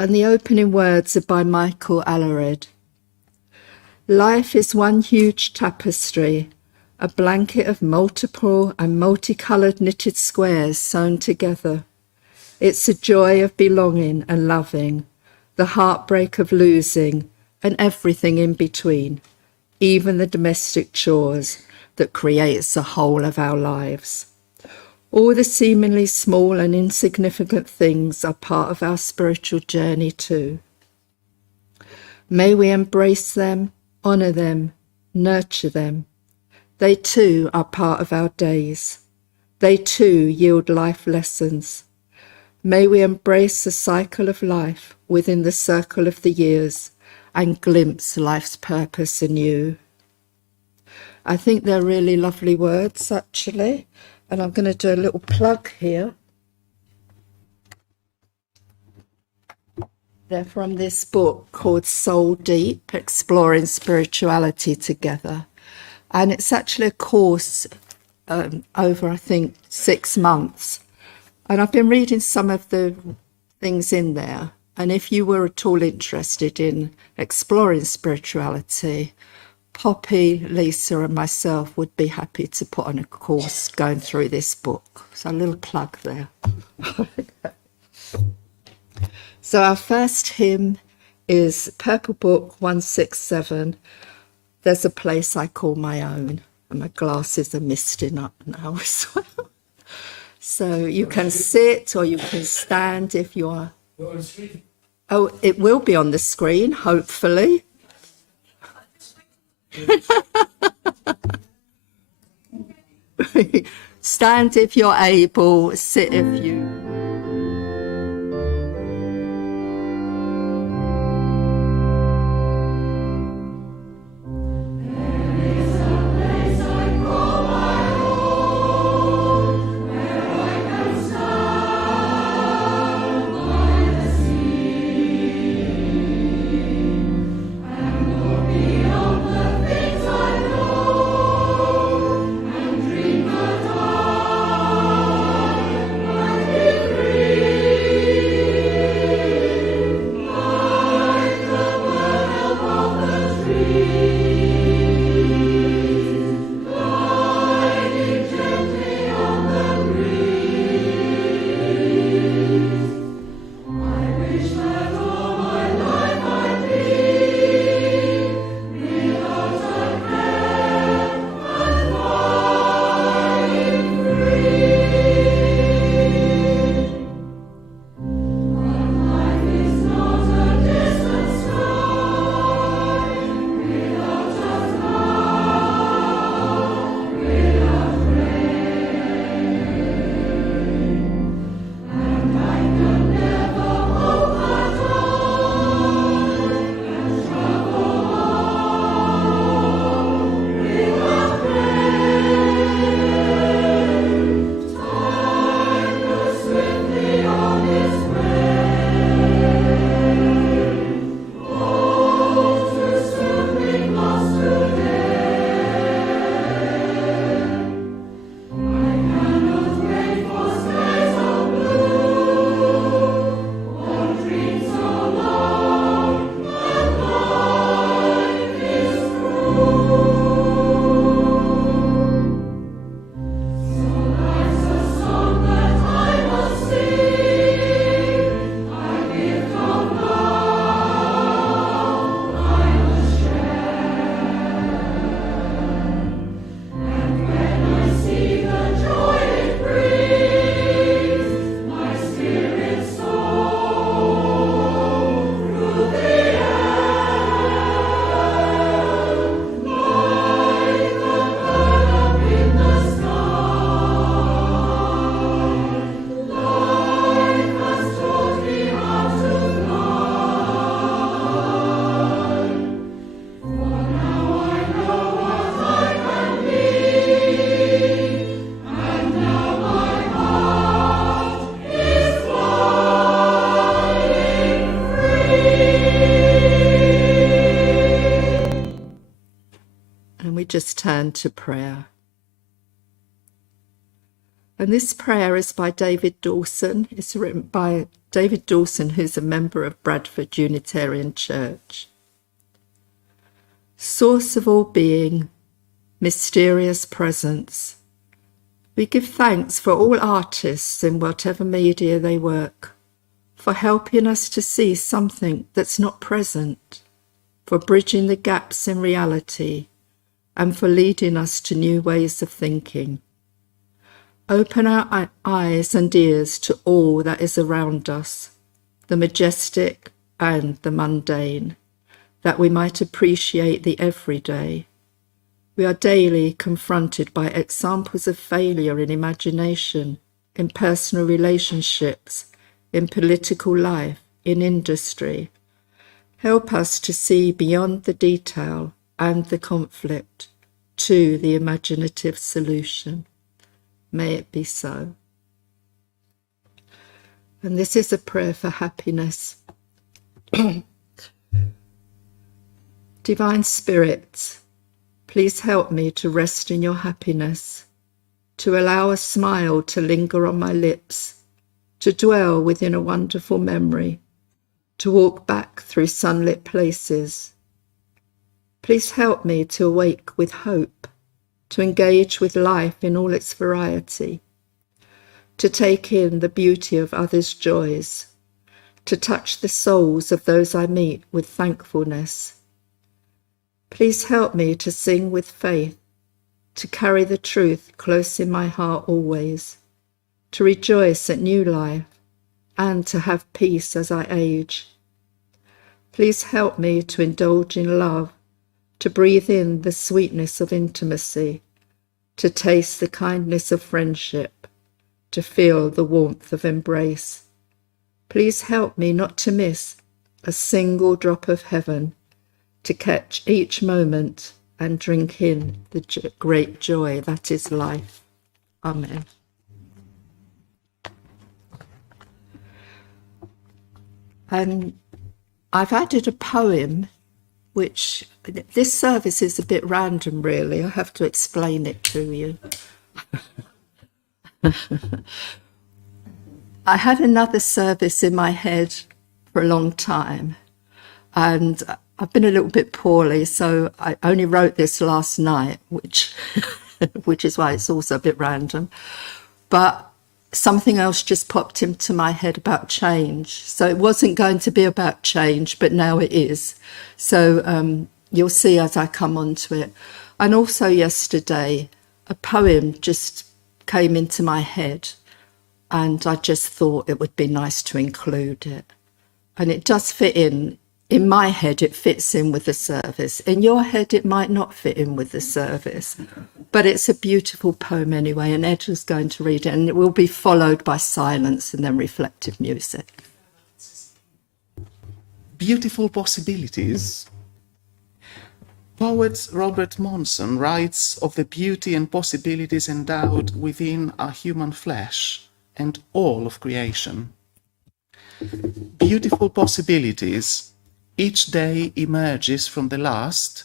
And the opening words are by Michael Alarid. Life is one huge tapestry, a blanket of multiple and multicoloured knitted squares sewn together. It's a joy of belonging and loving, the heartbreak of losing, and everything in between, even the domestic chores that creates the whole of our lives. All the seemingly small and insignificant things are part of our spiritual journey too. May we embrace them, honour them, nurture them. They too are part of our days. They too yield life lessons. May we embrace the cycle of life within the circle of the years and glimpse life's purpose anew. I think they're really lovely words, actually, and I'm going to do a little plug here. They're from this book called Soul Deep, Exploring Spirituality Together. And it's actually a course over, I think, 6 months. And I've been reading some of the things in there. And if you were at all interested in exploring spirituality, Poppy, Lisa and myself would be happy to put on a course going through this book. So a little plug there. So our first hymn is Purple Book 167, There's a Place I Call My Own. And my glasses are misting up now as well. So you can sit or you can stand if you are. Oh, it will be on the screen, hopefully. Stand if you're able, sit if you. Just turn to prayer. And this prayer is by David Dawson. It's written by David Dawson, who's a member of Bradford Unitarian Church. Source of all being, mysterious presence. We give thanks for all artists in whatever media they work, for helping us to see something that's not present, for bridging the gaps in reality, and for leading us to new ways of thinking. Open our eyes and ears to all that is around us, the majestic and the mundane, that we might appreciate the everyday. We are daily confronted by examples of failure in imagination, in personal relationships, in political life, in industry. Help us to see beyond the detail and the conflict to the imaginative solution. May it be so. And this is a prayer for happiness. Divine Spirit, please help me to rest in your happiness, to allow a smile to linger on my lips, to dwell within a wonderful memory, to walk back through sunlit places. Please help me to awake with hope, to engage with life in all its variety, to take in the beauty of others' joys, to touch the souls of those I meet with thankfulness. Please help me to sing with faith, to carry the truth close in my heart always, to rejoice at new life, and to have peace as I age. Please help me to indulge in love, to breathe in the sweetness of intimacy, to taste the kindness of friendship, to feel the warmth of embrace. Please help me not to miss a single drop of heaven, to catch each moment and drink in the great joy that is life. Amen. And I've added a poem, which this service is a bit random, really. I have to explain it to you. I had another service in my head for a long time, and I've been a little bit poorly, so I only wrote this last night, which is why it's also a bit random. But something else just popped into my head about change. So it wasn't going to be about change, but now it is. So you'll see as I come onto it. And also yesterday, a poem just came into my head, and I just thought it would be nice to include it. And it does fit in. In my head, it fits in with the service. In your head, it might not fit in with the service. But it's a beautiful poem anyway, and Ed is going to read it, and it will be followed by silence and then reflective music. Beautiful possibilities. Poet Robert Monson writes of the beauty and possibilities endowed within our human flesh and all of creation. Beautiful possibilities. Each day emerges from the last,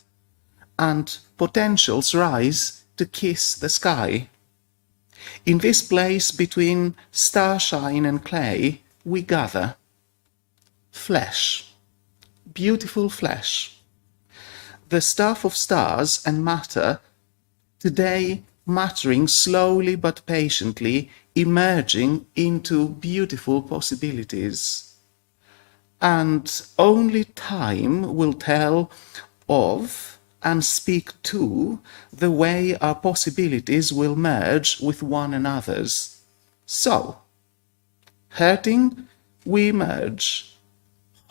and potentials rise to kiss the sky. In this place between starshine and clay, we gather. Flesh, beautiful flesh. The stuff of stars and matter, today mattering slowly but patiently, emerging into beautiful possibilities. And only time will tell of and speak to the way our possibilities will merge with one another's. So, hurting, we emerge.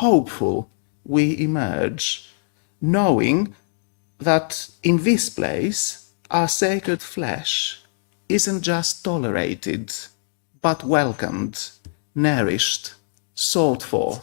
Hopeful, we emerge, knowing that in this place, our sacred flesh isn't just tolerated, but welcomed, nourished, sought for.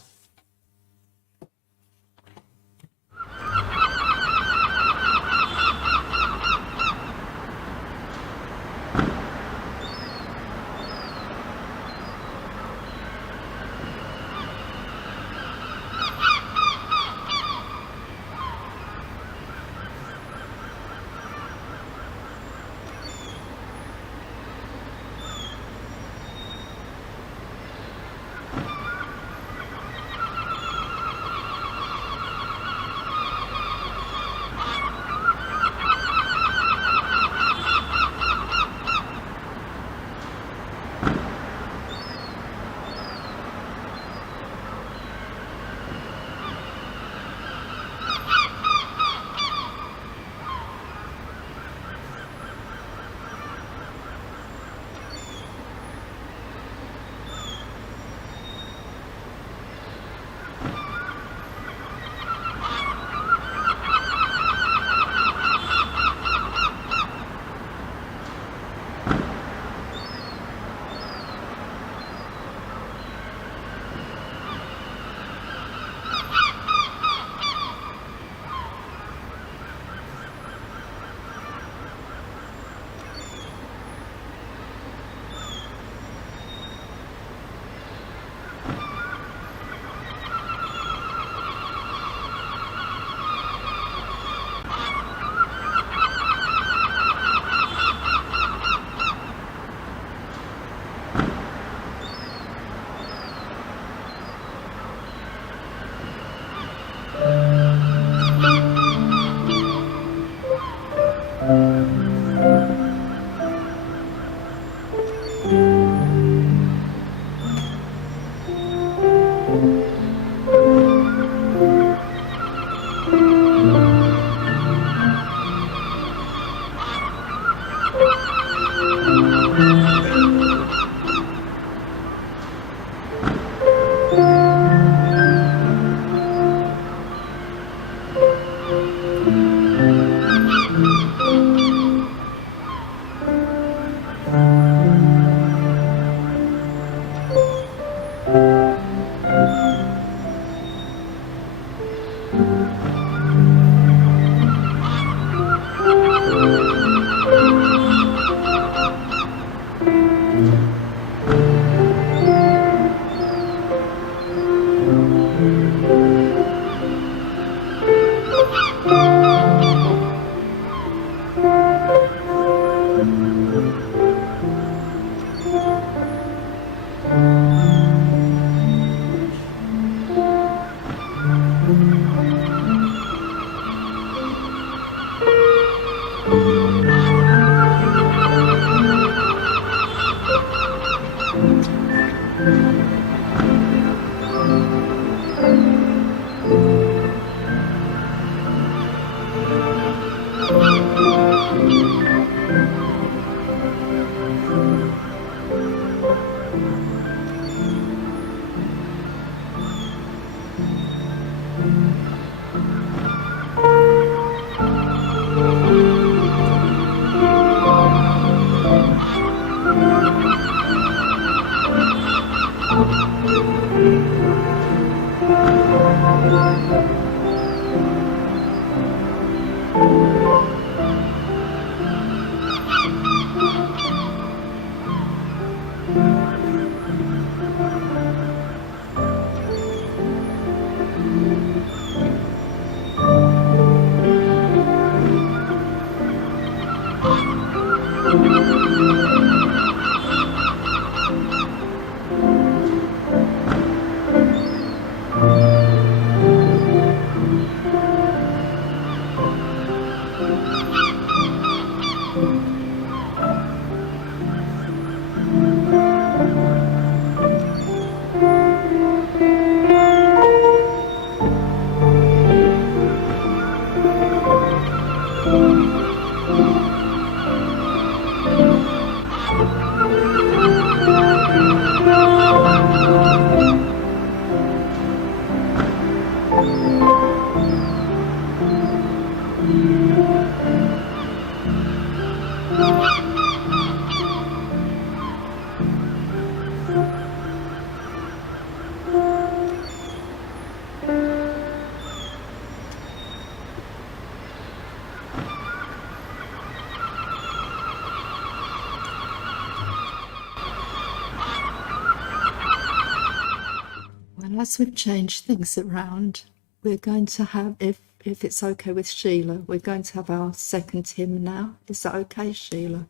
Well, as we've changed things around, we're going to have, if it's okay with Sheila, we're going to have our second hymn now. Is that okay, Sheila?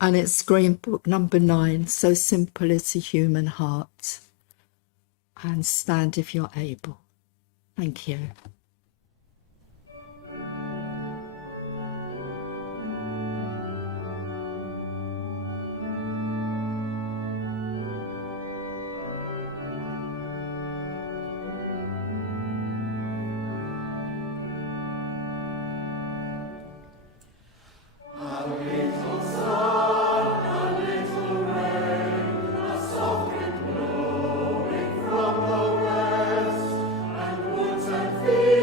And it's Green Book number 9, So Simple is the Human Heart. And stand if you're able. Thank you. Feel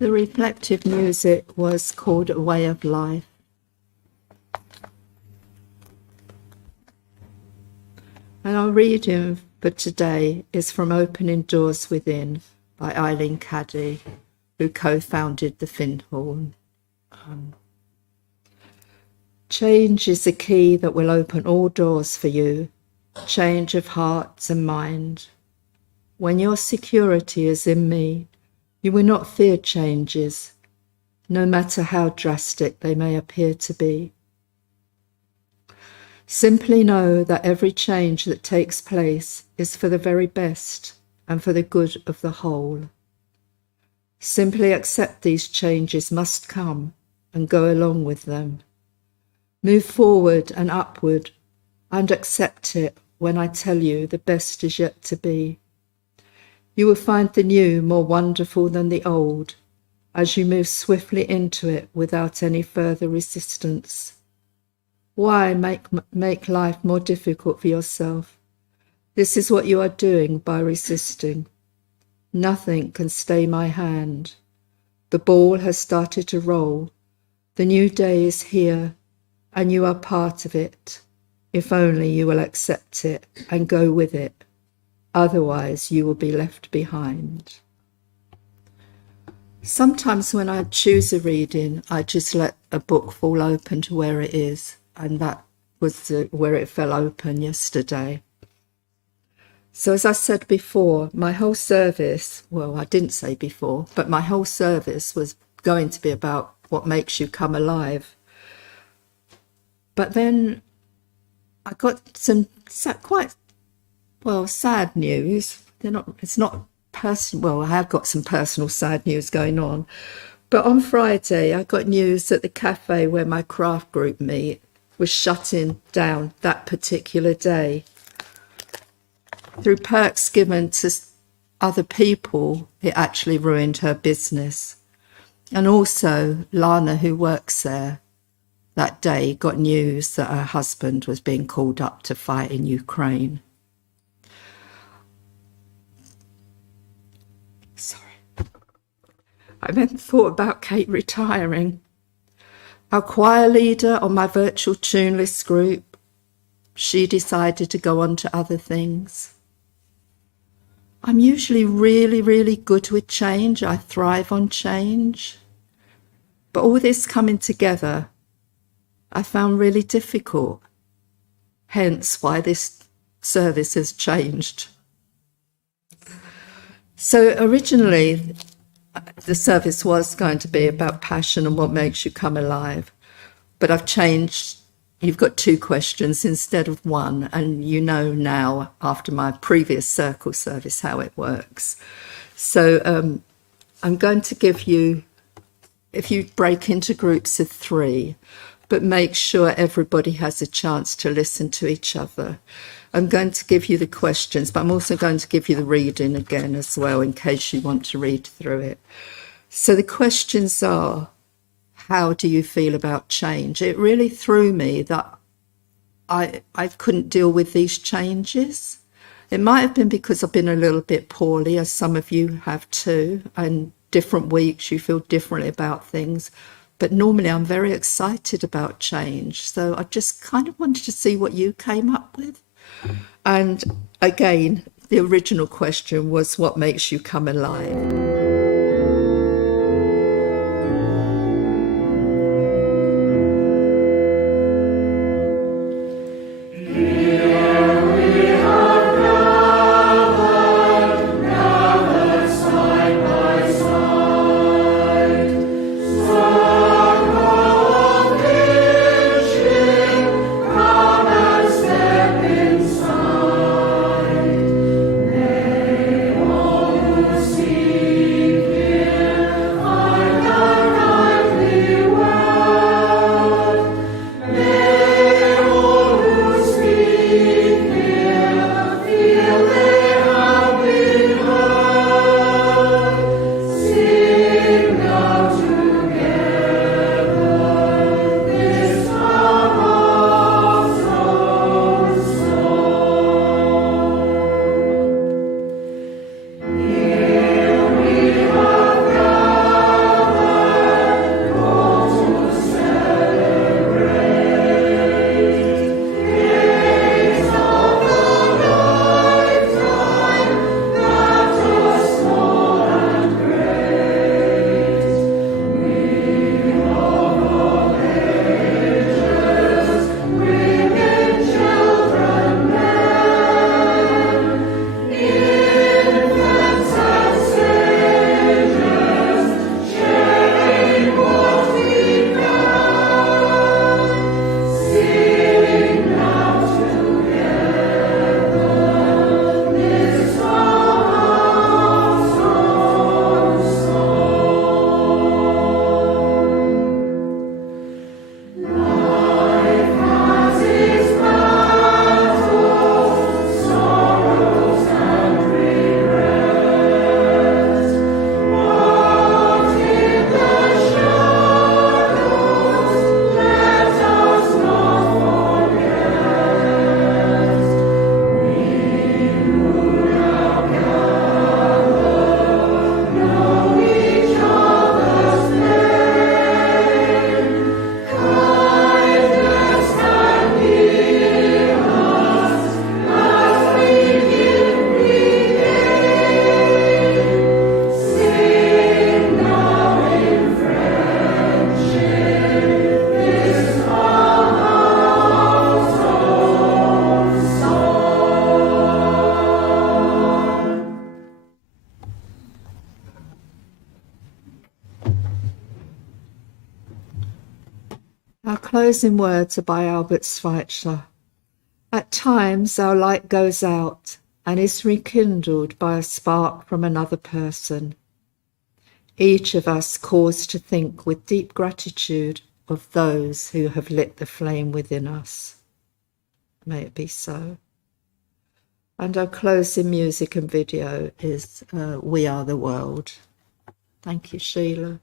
The reflective music was called A Way of Life. And our reading for today is from Opening Doors Within by Kader, who co-founded the Findhorn. Change is the key that will open all doors for you, change of hearts and mind. When your security is in me, you will not fear changes, no matter how drastic they may appear to be. Simply know that every change that takes place is for the very best and for the good of the whole. Simply accept these changes must come and go along with them. Move forward and upward and accept it when I tell you the best is yet to be. You will find the new more wonderful than the old as you move swiftly into it without any further resistance. Why make life more difficult for yourself? This is what you are doing by resisting. Nothing can stay my hand. The ball has started to roll. The new day is here, and you are part of it, if only you will accept it and go with it. Otherwise, you will be left behind. Sometimes when I choose a reading, I just let a book fall open to where it is, and that was where it fell open yesterday. So as I said before, my whole service, well, I didn't say before, but my whole service was going to be about what makes you come alive. But then I got some quite, sad news. It's not personal. Well, I have got some personal sad news going on. But on Friday, I got news that the cafe where my craft group meet was shutting down that particular day. Through perks given to other people, it actually ruined her business. And also, Lana, who works there that day, got news that her husband was being called up to fight in Ukraine. I then thought about Kate retiring. Our choir leader on my virtual tune list group, she decided to go on to other things. I'm usually really, really good with change. I thrive on change. But all this coming together, I found really difficult. Hence why this service has changed. So originally, the service was going to be about passion and what makes you come alive. But I've changed. You've got 2 questions instead of 1. And you know now, after my previous circle service, how it works. So I'm going to give you, if you break into groups of 3, but make sure everybody has a chance to listen to each other. I'm going to give you the questions, but I'm also going to give you the reading again as well, in case you want to read through it. So the questions are, how do you feel about change? It really threw me that I couldn't deal with these changes. It might have been because I've been a little bit poorly, as some of you have too, and different weeks you feel differently about things. But normally I'm very excited about change. So I just kind of wanted to see what you came up with. And again, the original question was, what makes you come alive? See Our closing words are by Albert Schweitzer. At times our light goes out and is rekindled by a spark from another person. Each of us caused to think with deep gratitude of those who have lit the flame within us. May it be so. And our closing music and video is We Are the World. Thank you, Sheila.